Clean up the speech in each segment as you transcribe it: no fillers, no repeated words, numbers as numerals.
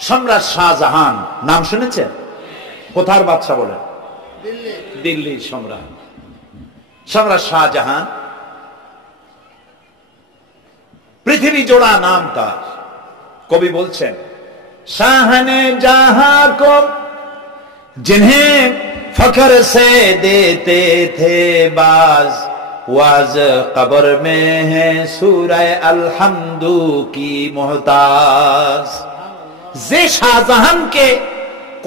সম্রাট শাহজাহান নাম শুনেছেন? কোথার বাদশা বলেন? দিল্লির সম্রাট। সম্রাট শাহজাহান পৃথিবী জোড়া নাম তার। কবি বলছেন, শাহনে জাহাं को जिन्हें फख्र से देते थे बाज, वाज कब्र में है सूरह अलहम्दु की मोहताज। যে শাহজাহানকে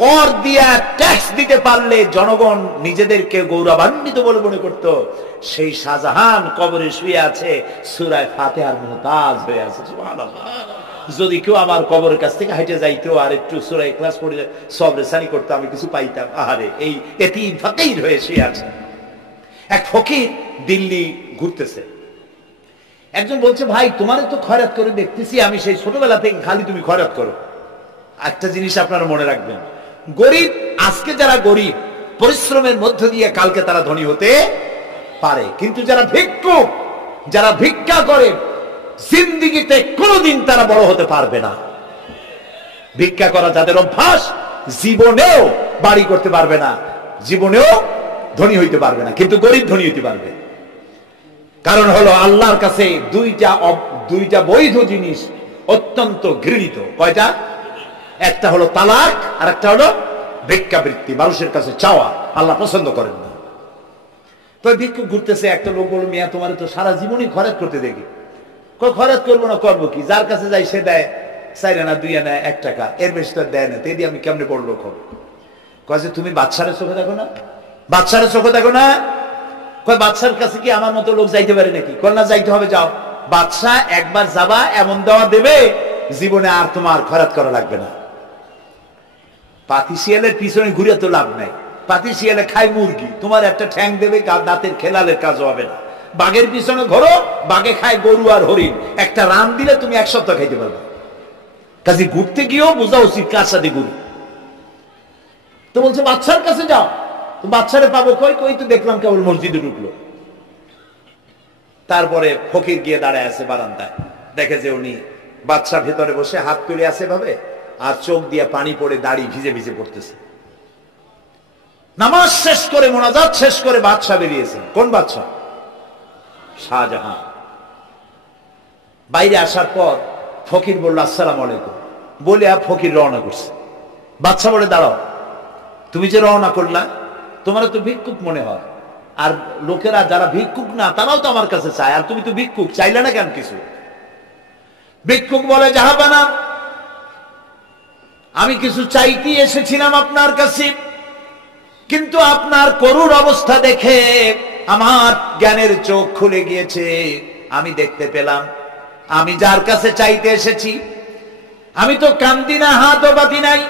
কর দিয়া ট্যাক্স দিতে পারলে জনগণ নিজেদেরকে গৌরবান্বিত বলে মনে করত, সেই শাহজাহান কবরে শুয়ে আছে, সূরা ফাতিহার মুহতাজ হয়ে আছে। সুবহানাল্লাহ। যদি কেউ আমার কবরের কাছ থেকে হেঁটে যাইতো আর একটু সূরা ইখলাস পড়ে সব রেসানি করতে, আমি কিছু পাইতাম। আহারে, এই এতিম ফকির হয়ে শুয়ে আছে। এক ফকির দিল্লি ঘুরতেছে। একজন বলছে, ভাই তোমারে তো খয়রাত করে দেখতেছি আমি সেই ছোটবেলা থেকে, খালি তুমি খয়রাত করো। একটা জিনিস আপনারা মনে রাখবেন, গরিব, আজকে যারা গরিব পরিশ্রমের মধ্য দিয়ে কালকে তারা ধনী হতে পারে, কিন্তু যারা ভিক্ষুক, যারা ভিক্ষা করে, জিন্দেগিতে কোনোদিন তারা বড় হতে পারবে না। ভিক্ষা করা যাদের অভ্যাস, জীবনেও বাড়ি করতে পারবে না, জীবনেও ধনী হইতে পারবে না, কিন্তু গরিব ধনী হইতে পারবে। কারণ হলো আল্লাহর কাছে দুইটা বৈধ জিনিস অত্যন্ত ঘৃণিত। কয়টা? একটা হলো তালাক, আর একটা হলো ভিক্ষাবৃত্তি, মানুষের কাছে চাওয়া। আল্লাহ পছন্দ করেন না। তো ভিক্ষুক ঘুরতেছে, একটা লোক বলল, মিয়া তোমার তো সারা জীবনই খরচ করতে দেখি। খরচ করবো না, করবো কি? যার কাছে যাই সে দেয় 4 আনা 2 আনা 1 টাকা, এর বেশি তো দেয় না। তো এদি আমি কেমনে বড় লোক হবো? কয় যে তুমি বাদশারে চোখে দেখো না, বাদশারে চোখে দেখো না। কয় বাদশার কাছে কি আমার মতো লোক যাইতে পারে নাকি? কয় না, যাইতে হবে, যাও। বাদশা একবার যাবা, এমন দেওয়া দেবে জীবনে আর তোমার খরচ করা লাগবে না। পাতি শিয়ালের পিছনে ঘুরে তো লাভ নাই। পাতি শিয়ালে খায় মুরগি, তোমার একটা ঠ্যাং দেবে, দাঁতের খেলালের কাজ হবে না। বাঘের পিছনে ঘোরো, বাঘে খায় গরু আর হরিণ, একটা রান দিলে তুমি 1 সপ্তাহ খাইতে পারবে। কাজে ঘুরতে গিয়েও বোঝা উচিত কার সাথে ঘুরি। তো বলছে বাদশার কাছে যাও। তো বাদশারে পাবো কই? কই তো দেখলাম কেবল মসজিদে ঢুকলো। তারপরে ফকির গিয়ে দাঁড়ায় আছে বারান্দায়, দেখে যে উনি বাদশা ভেতরে বসে হাত তুলে আছে ভাবে, আর চোখ দিয়ে পানি পড়ে দাড়ি ভিজে ভিজে পড়তেছে। নামাজ শেষ করে, মোনাজাত শেষ করে বাদশা বেরিয়েছেন। কোন বাদশা? শাহজাহান। বাইরে আসার পর ফকির বলল, আসসালামু আলাইকুম বলে ফকির রওনা করছে। বাদশা বলে, দাঁড়াও, তুমি যে রওনা করলা, তোমার তো ভিক্ষুক মনে হয়, আর লোকেরা যারা ভিক্ষুক না তারাও তো আমার কাছে চায়, আর তুমি তো ভিক্ষুক, চাইলে না কেন কিছু? ভিক্ষুক বলে, জাহাবানা, আমি কিছু চাইতে এসেছিলাম আপনার কাছে, কিন্তু আপনার করুণ অবস্থা দেখে আমার জ্ঞানের চোখ খুলে গিয়েছে। আমি দেখতে পেলাম আমি যার কাছে চাইতে এসেছি, আমি তো কান্দি না, হাতও বাতি নাই।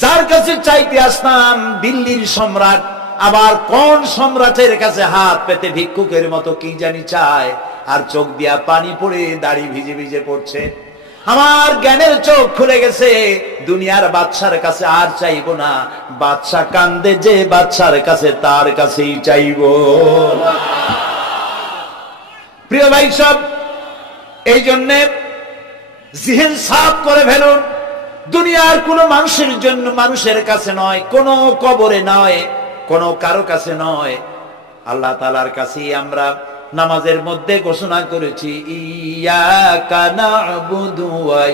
যার কাছে চাইতে আসলাম দিল্লির সম্রাট, আবার কোন সম্রাটের কাছে হাত পেতে ভিক্ষুকের মতো কি জানি চায়, আর চোখ দিয়া পানি পড়ে দাড়ি ভিজে ভিজে পড়ছে। আমার জ্ঞানের চোখ খুলে গেছে, দুনিয়ার বাদশার কাছে আর চাইবো না। বাদশা কান্দে যে বাদশার কাছে, তার কাছেই চাইবো। প্রিয় ভাই সব, এই জন্যে জিহন সাফ করে ফেলুন। দুনিয়ার কোন মানুষের জন্য, মানুষের কাছে নয়, কোন কবরে নয়, কোন কারো কাছে নয়, আল্লাহ তাআলার কাছেই আমরা নামাজের মধ্যে ঘোষণা করেছি, ইয়াকা না'বুদু ওয়া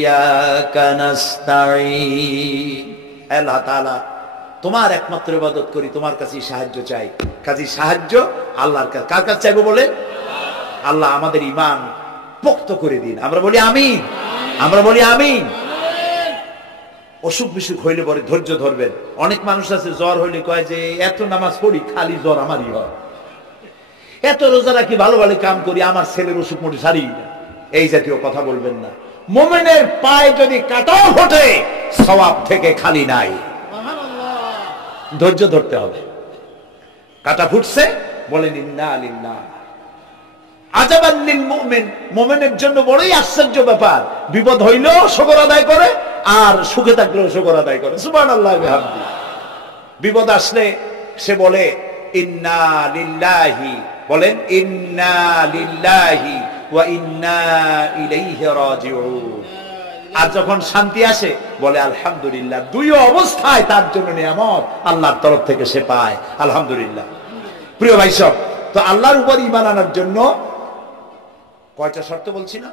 ইয়াকা নাস্তাঈন। আল্লাহ তাআলা, তোমার একমাত্র ইবাদত করি, তোমার কাছেই সাহায্য চাই। কাজেই সাহায্য আল্লাহর কাছে। কার কাছে চাইবো বলে? আল্লাহ আমাদের ঈমান পোক্ত করে দিন। আমরা বলি আমিন, আমরা বলি আমিন। অসুখ বিসুখ হইলে পরে ধৈর্য ধরবেন। অনেক মানুষ আছে জ্বর হইলে কয় যে এত নামাজ পড়ি, খালি জ্বর আমারই হয়, এত রোজা রাখি, ভালো ভালো কাম করি, আমার ছেলের অসুখ মোটে সারি না। এই জাতীয় কথা বলবেন না। মুমিনের পায়ে যদি কাঁটাও ফোটে, সওয়াব থেকে খালি নাই। ধৈর্য ধরতে হবে। কাঁটা ফুটছে, বলেন ইন্না লিল্লাহ। আজাবান লিল মুমিন, মুমিনের জন্য বড়ই আশ্চর্য ব্যাপার, বিপদ হইলেও শুকর আদায় করে, আর সুখে থাকলেও শুকর আদায় করে। সুবহানাল্লাহ বিহামদি। বিপদ আসলে সে বলে ইন্না লিল্লাহি, বলেন ইন্না লিল্লাহি ওয়া ইন্না ইলাইহি রাজিউন। আর যখন শান্তি আসে বলে আলহামদুলিল্লাহ। দুই অবস্থায় তার জন্য নিয়ামত আল্লাহর তরফ থেকে সে পায়, আলহামদুলিল্লাহ। প্রিয় ভাই সব, তো আল্লাহর উপর ঈমান আনার জন্য কয়টা শর্ত বলছি না?